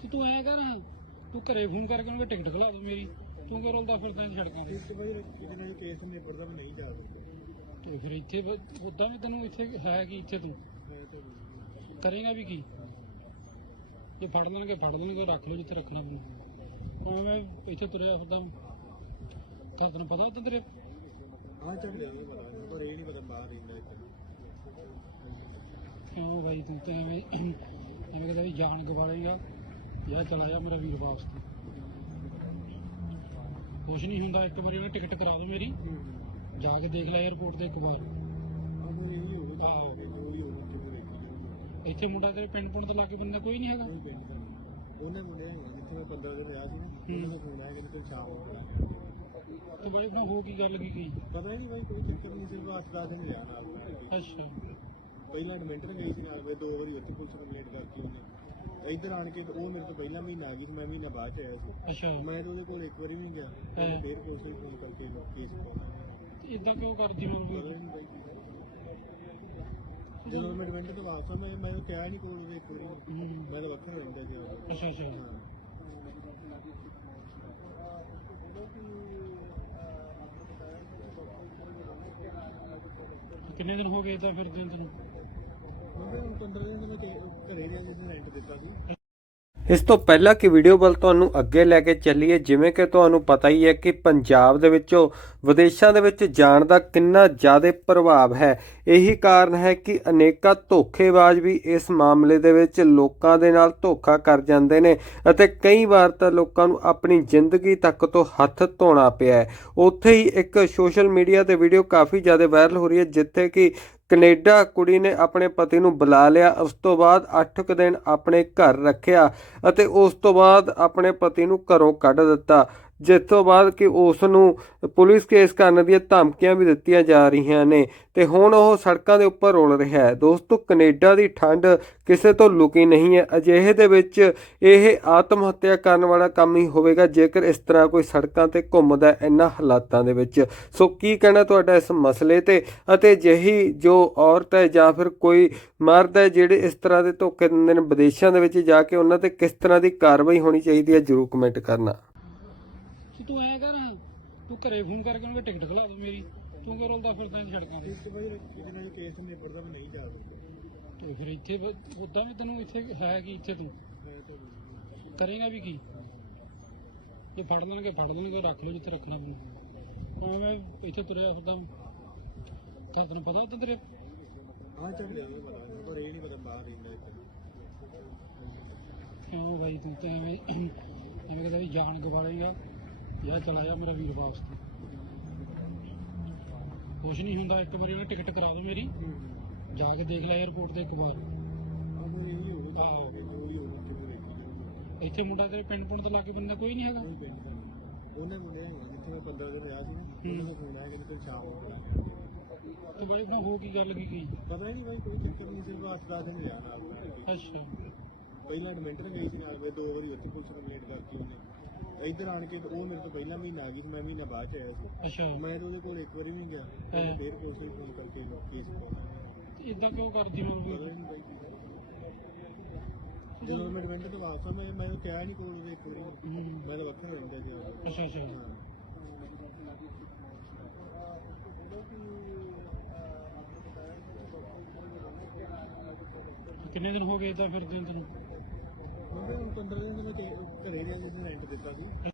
ਕਿ ਤੂੰ ਐਂ ਕਰ ਤੂੰ ਘਰੇ ਫੋਨ ਕਰਕੇ ਉਹਨੂੰ ਟਿਕਟ ਖਲਾ ਦੋ ਮੇਰੀ। ਤੂੰ ਕਿਉਂ ਰੋਲਦਾ ਫਿਰਦਾ ਆਂ ਸੜਕਾਂ ਤੇ। ਇੱਕ ਵਾਰ ਇਹਦੇ ਨਾਲ ਕੇਸ ਨਿਬੜਦਾ ਵੀ ਨਹੀਂ ਜਾ ਸਕਦਾ। ਤੇ ਫਿਰ ਇੱਥੇ ਉਦਾਂ ਵੀ ਤੈਨੂੰ ਇੱਥੇ ਹੈ ਕੀ ਇੱਥੇ ਤੂੰ? ਕਰੇਗਾ ਵੀ ਕੀ? ਜੇ ਫੜ ਲੈਣਗੇ ਫੜ ਲੈਣਗੇ ਰੱਖ ਲਓ ਜਿੱਥੇ ਰੱਖਣਾ ਹੁਣ ਮੈਂ ਇੱਥੇ ਤੁਰਿਆ ਫਿਰਦਾ। ਤਾਂ ਤੈਨੂੰ ਪਤਾ ਉਦੋਂ ਤੇਰੇ ਹਾਂ ਚੱਲ ਪਤਾ ਪਰ ਇਹ ਨਹੀਂ ਪਤਾ ਬਾਹਰ ਰਹਿੰਦਾ ਇੱਥੇ। ਹਾਂ ਬਾਈ ਤੂੰ ਤਾਂ ਐਵੇਂ ਐਵੇਂ ਕਹਿੰਦਾ ਵੀ ਜਾਨ ਗਵਾ ਲੇਗਾ ਜਾਂ ਚਲਾ ਜਾ ਮੇਰਾ ਵੀਰ ਵਾਪਸ ਤੂੰ। ਕੁਛ ਨਹੀਂ ਹੁੰਦਾ ਇੱਕ ਵਾਰੀ ਉਹਨੇ ਟਿਕਟ ਕਰਾ ਦੋ ਮੇਰੀ। ਜਾ ਕੇ ਦੇਖ ਲੈ 에어ਪੋਰਟ ਤੇ ਇੱਕ ਵਾਰ। ਇੱਥੇ ਮੁੰਡਾ ਤੇਰੇ ਪਿੰਡ ਪੁੰਡ ਤੋਂ ਲਾਗੇ ਬੰਦਾ ਕੋਈ ਨਹੀਂ ਹੈਗਾ। ਨਹੀਂ। ਉਹਨੇ ਮੁੰਡੇ ਹੈਗੇ ਜਿੱਥੇ ਮੈਂ 15 ਦਿਨ ਰਿਹਾ ਸੀ ਨਾ ਉਹਨਾਂ ਦਾ ਫੋਨ ਆਇਆ ਕਿ ਤੇ ਸ਼ਾਮ ਨੂੰ। ਤੇ ਬਾਈ ਨਾ ਹੋ ਕੀ ਗੱਲ ਕੀ ਕੀ ਪਤਾ ਨਹੀਂ ਬਾਈ ਕੋਈ ਚੱਕਰ ਨਹੀਂ ਸਿਰਫ ਹਸਪਤਾਲ ਦੇ ਮਿਲਿਆ ਨਾਲ। ਅੱਛਾ। ਪਹਿਲਾਂ ਐਡਮਿੰਟਨ ਗਈ ਸੀ ਨਾਲ ਮੈਂ ਦੋ ਵਾਰੀ ਉੱਥੇ ਪੁਲਿਸ ਕੰਪਲੇਂਟ ਕਰਤੀ ਉਹਨੇ। ਇੱਧਰ ਆਣ ਕੇ ਉਹ ਮੇਰੇ ਤੋਂ ਪਹਿਲਾਂ ਮਹੀਨਾ ਆ ਗਈ ਸੀ ਮੈਂ ਮਹੀਨਾ ਬਾਅਦ ਚ ਆਇਆ ਸੀ। ਅੱਛਾ। ਮੈਂ ਤਾਂ ਉਹਦੇ ਕੋਲ ਇੱਕ ਵਾਰੀ ਵੀ ਨਹੀਂ ਗਿਆ। ਉਹਨੇ। ਫੇਰ ਪੁਲਿਸ ਨੂੰ ਫੋਨ ਕਰਕੇ ਕੇਸ ਪਾਉਣਾ। ਇਦਾਂ ਕਿਉਂ ਕਰਦੀ ਮੈਨੂੰ ਪਤਾ ਹੀ ਨਹੀਂ ਬਾਈ ਕੀ ਗੱਲ। ਜਦੋਂ ਮੈਂ ਐਡਮਿੰਟਨ ਤੋਂ ਵਾਪਸ ਆਇਆ, ਮੈਂ ਕਿਹਾ ਨਹੀਂ ਉਹਦੇ ਇੱਕ ਵਾਰੀ। ਮੈਂ ਤਾਂ ਵੱਖਰਾ ਰਹਿੰਦਾ ਸੀ। ਉਹ ਅੱਛਾ। ਅੱਛਾ ਕਿੰਨੇ ਦਿਨ ਹੋ ਗਏ ਤਾਂ ਫਿਰ ਦਿਨ ਤੈਨੂੰ? ਇਸ ਤੋਂ ਪਹਿਲਾਂ ਕਿ ਵੀਡੀਓ ਵੱਲ ਤੁਹਾਨੂੰ ਅੱਗੇ ਲੈ ਕੇ ਚੱਲੀਏ, ਜਿਵੇਂ ਕਿ ਤੁਹਾਨੂੰ ਪਤਾ ਹੀ ਹੈ ਕਿ ਪੰਜਾਬ ਦੇ ਵਿੱਚੋਂ ਵਿਦੇਸ਼ਾਂ ਦੇ ਵਿੱਚ ਜਾਣ ਦਾ ਕਿੰਨਾ ਜ਼ਿਆਦਾ ਪ੍ਰਭਾਵ ਹੈ। ਇਹੀ ਕਾਰਨ ਹੈ ਕਿ ਅਨੇਕਾਂ ਧੋਖੇਬਾਜ਼ ਵੀ ਇਸ ਮਾਮਲੇ ਦੇ ਵਿੱਚ ਲੋਕਾਂ ਦੇ ਨਾਲ ਧੋਖਾ ਕਰ ਜਾਂਦੇ ਨੇ ਅਤੇ ਕਈ ਵਾਰ ਤਾਂ ਲੋਕਾਂ ਨੂੰ ਆਪਣੀ ਜ਼ਿੰਦਗੀ ਤੱਕ ਤੋਂ ਹੱਥ ਧੋਣਾ ਪਿਆ ਹੈ। ਉੱਥੇ ਹੀ ਇੱਕ ਸੋਸ਼ਲ ਮੀਡੀਆ ਤੇ ਵੀਡੀਓ ਕਾਫੀ ਜ਼ਿਆਦਾ ਵਾਇਰਲ ਹੋ ਰਹੀ ਹੈ, ਜਿੱਥੇ ਕਿ ਕੈਨੇਡਾ ਕੁੜੀ ਨੇ ਆਪਣੇ ਪਤੀ ਨੂੰ ਬੁਲਾ ਲਿਆ। ਉਸ ਤੋਂ ਬਾਅਦ 8 ਕੁ ਦਿਨ ਆਪਣੇ ਘਰ ਰੱਖਿਆ ਅਤੇ ਉਸ ਤੋਂ ਬਾਅਦ ਆਪਣੇ ਪਤੀ ਨੂੰ ਘਰੋਂ ਕੱਢ ਦਿੱਤਾ। ਜਿਸ ਤੋਂ ਬਾਅਦ ਕਿ ਉਸ ਨੂੰ ਪੁਲਿਸ ਕੇਸ ਕਰਨ ਦੀਆਂ ਧਮਕੀਆਂ ਵੀ ਦਿੱਤੀਆਂ ਜਾ ਰਹੀਆਂ ਨੇ। ਤੇ ਹੁਣ ਉਹ ਸੜਕਾਂ ਦੇ ਉੱਪਰ ਰੋਲ ਰਿਹਾ ਹੈ। ਦੋਸਤੋ, ਕੈਨੇਡਾ ਦੀ ਠੰਡ ਕਿਸੇ ਤੋਂ ਲੁਕੀ ਨਹੀਂ ਹੈ। ਅਜਿਹੇ ਦੇ ਵਿੱਚ ਇਹ ਆਤਮ ਹੱਤਿਆ ਕਰਨ ਵਾਲਾ ਕੰਮ ਹੀ ਹੋਵੇਗਾ, ਜੇਕਰ ਇਸ ਤਰ੍ਹਾਂ ਕੋਈ ਸੜਕਾਂ ਤੇ ਘੁੰਮਦਾ ਇਹਨਾਂ ਹਾਲਾਤਾਂ ਦੇ ਵਿੱਚ। ਸੋ ਕੀ ਕਹਿਣਾ ਤੁਹਾਡਾ ਇਸ ਮਸਲੇ ਤੇ? ਅਤੇ ਜਿਹੀ ਜੋ ਔਰਤ ਹੈ ਜਾਂ ਫਿਰ ਕੋਈ ਮਰਦ ਹੈ ਜਿਹੜੇ ਇਸ ਤਰ੍ਹਾਂ ਦੇ ਧੋਖੇ ਦਿੰਦੇ ਨੇ, ਵਿਦੇਸ਼ਾਂ ਦੇ ਵਿੱਚ ਜਾ ਕੇ ਉਹਨਾਂ ਤੇ ਕਿਸ ਤਰ੍ਹਾਂ ਦੀ ਕਾਰਵਾਈ ਹੋਣੀ ਚਾਹੀਦੀ ਹੈ, ਜਰੂਰ ਕਮੈਂਟ ਕਰਨਾ। ਤੂੰ ਐਂ ਕਰ ਤੂੰ ਘਰੇ ਫੋਨ ਕਰਕੇ ਉਹਨੂੰ ਟਿਕਟ ਖਲਾ ਦੋ ਮੇਰੀ ਤੂੰ ਕਿਉਂ ਰੋਲਦਾ ਫਿਰਦਾ ਆਂ ਸੜਕਾਂ ਤੇ? ਇੱਕ ਵਾਰ ਇਹਦੇ ਨਾਲ ਕੇਸ ਨਿਬੜਦਾ ਵੀ ਨਹੀਂ ਜਾ ਸਕਦਾ ਤੇ ਫਿਰ ਇੱਥੇ ਉਦਾਂ ਵੀ ਤੈਨੂੰ ਇੱਥੇ ਹੈ ਕੀ ਇੱਥੇ ਤੂੰ? ਕਰੇਗਾ ਵੀ ਕੀ? ਜੇ ਫੜ ਲੈਣਗੇ ਫੜ ਲੈਣਗੇ ਰੱਖ ਲਓ ਜਿੱਥੇ ਰੱਖਣਾ ਹੁਣ ਮੈਂ ਇੱਥੇ ਤੁਰਿਆ ਫਿਰਦਾ ਤਾਂ ਤੈਨੂੰ ਪਤਾ ਉਦੋਂ ਤੇਰੇ ਹਾਂ ਚੱਲ ਪਤਾ ਪਰ ਇਹ ਨਹੀਂ ਪਤਾ ਬਾਹਰ ਰਹਿੰਦਾ ਇੱਥੇ। ਹਾਂ ਬਾਈ ਤੂੰ ਤਾਂ ਐਵੇਂ ਐਵੇਂ ਕਹਿੰਦਾ ਵੀ ਜਾਨ ਗਵਾ ਲੇਗਾ ਜਾਂ ਚਲਾ ਜਾ ਮੇਰਾ ਵੀਰ ਵਾਪਸ ਤੂੰ। ਕੁਛ ਨਹੀਂ ਹੁੰਦਾ ਇੱਕ ਵਾਰੀ ਉਹਨੇ ਟਿਕਟ ਕਰਾ ਦੋ ਮੇਰੀ। ਜਾ ਕੇ ਦੇਖ ਲੈ 에어ਪੋਰਟ ਤੇ ਇੱਕ ਵਾਰ। ਇੱਥੇ ਮੁੰਡਾ ਤੇਰੇ ਪਿੰਡ ਪੁੰਡ ਤੋਂ ਲਾਗੇ ਬੰਦਾ ਕੋਈ ਨਹੀਂ ਹੈਗਾ। ਕੋਈ। ਉਹਨੇ ਮੁੰਡੇ ਹੈਗੇ ਜਿੱਥੇ ਮੈਂ 15 ਦਿਨ ਰਿਹਾ ਸੀ ਉਹਨਾਂ ਦਾ ਫੋਨ ਆਇਆ ਕਿ ਤੇ ਸ਼ਾਮ ਨੂੰ। ਤੇ ਬਾਈ ਨਾ ਹੋ ਕੀ ਗੱਲ ਕੀ ਕੀ? ਪਤਾ ਨਹੀਂ ਬਾਈ ਕੋਈ ਚੱਕਰ ਨਹੀਂ ਸਿਰਫ ਹਸਪਤਾਲ ਦੇ ਮਿਲਿਆ ਨਾਲ ਅੱਛਾ। ਪਹਿਲਾਂ ਐਡਮਿੰਟਨ ਗਈ ਸੀ ਨਾਲ ਮੈਂ ਦੋ ਵਾਰੀ ਉੱਥੇ ਪੁਲਿਸ ਕੰਪਲੇਂਟ ਕਰਤੀ ਉਹਨੇ। ਇੱਧਰ ਆਣ ਕੇ ਉਹ ਮੇਰੇ ਤੋਂ ਪਹਿਲਾਂ ਮਹੀਨਾ ਆ ਗਈ ਸੀ ਮੈਂ ਮਹੀਨਾ ਬਾਅਦ ਚ ਆਇਆ ਸੀ। ਅੱਛਾ। ਮੈਂ ਤਾਂ ਉਹਦੇ ਕੋਲ ਇੱਕ ਵਾਰੀ ਵੀ ਨਹੀਂ ਗਿਆ। ਹਾਂ। ਫੇਰ ਪੁਲਿਸ ਨੂੰ ਫੋਨ ਕਰਕੇ ਕੇਸ ਪਾਉਣਾ ਇਦਾਂ ਕਿਉਂ ਕਰਦੀ ਮੈਨੂੰ ਹੀ। ਜਦੋਂ ਮੈਂ ਐਡਮਿੰਟਨ ਤੋਂ ਵਾਪਸ ਮੈਂ ਮੈਂ ਉਹਨੂੰ ਕਿਹਾ ਨਹੀਂ ਕੋਲ ਇੱਕ ਵਾਰੀ। ਹੂੰ। ਮੈਂ ਤਾਂ ਵੱਖਰਾ ਰਹਿੰਦਾ ਸੀ। ਉਹ ਅੱਛਾ। ਅੱਛਾ ਕਿੰਨੇ ਦਿਨ ਹੋ ਗਏ ਤਾਂ ਫਿਰ ਦਿਨ ਤੈਨੂੰ? ਮੈਂ ਹੁਣ 15 ਦਿਨ ਤੋਂ ਮੈਂ ਘਰੇ ਰਿਹਾ ਜਿਸ ਰੈਂਟ ਦਿੱਤਾ ਸੀ